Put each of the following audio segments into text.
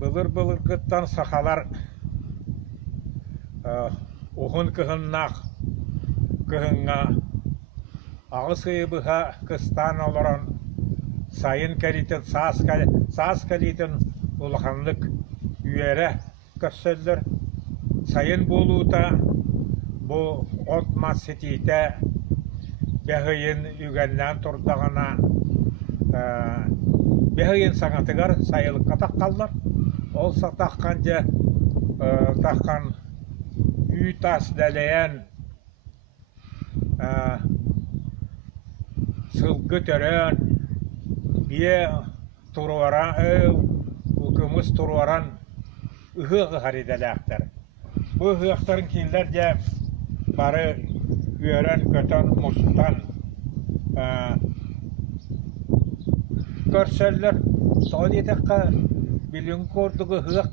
Былыр гыттан сахалар ухун кыһыннаах кыһынга ағыс ыйыбыха кыстан олорон сайын кәритен саас кәритен улаханлык үйәрә көрсөллөр сайын болуыта бу от массетиите бәһыйын үгәннән турдағана бәһыйын саңатыгар сайылыкка таққаллар ол сатаққан же таққан үй тас дәләйән сылгы төрөн бие туруаран укымыз туруаран ыһыгы харидалаактар бу ыһыактарын кииллер же бары үөрен көтөн мустан көрсөллөр тоодиетекка билин курдугу ыһыак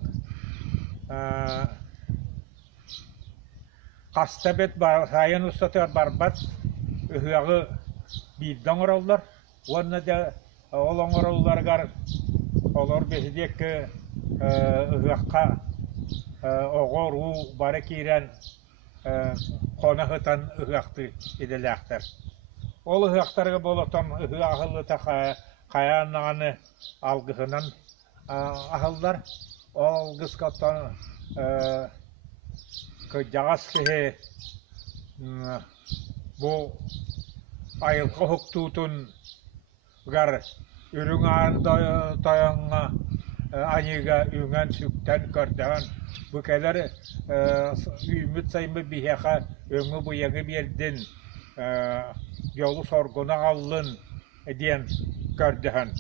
кастабет сайын устатыр барбат ыһыагы биирден ороллор уонна да олоңоролларгар олор бесидекке ыһыакка огоруу бары киирен конахытан ыһыакты иделээхтер ол ыһыактарга болотон ыһыа ахыллыта каяаннаганы алгыһынан ахыллар олгыскаттан жагас кеһе бу айылга хуктуутун гар үрүң аан тояңга анига үңән сүктен көрдөөн бу келер үймүт саймы бихеха өңү буягы бердин жолу соргуна аллын диен көрдөөн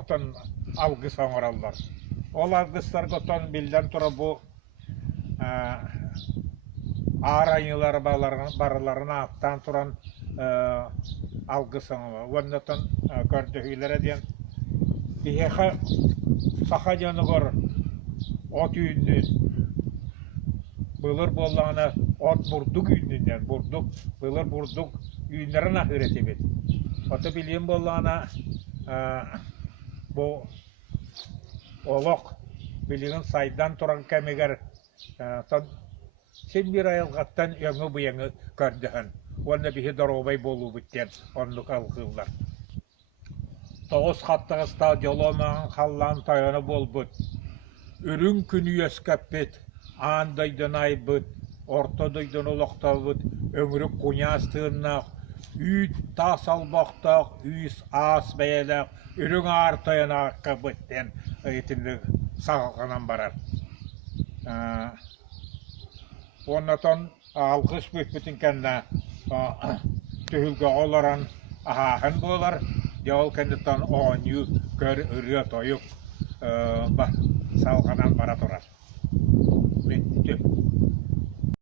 отон алгыс оңораллар ол алгыстар готон билден тура бу аар айылар барыларына аттан туран алгыс оңолор уоннотон көрдөһүйлер диен бихеха саха жаныгор от үйүнүн былыр боллағына от бурдук үйүнүнен былыр бурдук үйүннерин ахыретебет оты билиен боллағына бу олок билигин сайдан туран кемегер сен бир айылгаттан өңү буяңы көрдөһөн уонна биһи доробай болуубуттен оннук алгыылар тоҕус хаттыгыста жоломаган халлаан тойону болбут үрүң күнү өскәппет аан дойдон айбыт орто дойдон олоктолбут өңүрүк куняастыыннаах үй тас албоктоох үйүс аас бэйэлээх үрүң аар тойонаакка бүттен ыйтынды сагалганан барар оннотон алгыс бүппүтүн кэннэ түһүлгэ олорон ахааһын буолар жол кэнниттон оонью көр ырыа тойук салганан бара турар.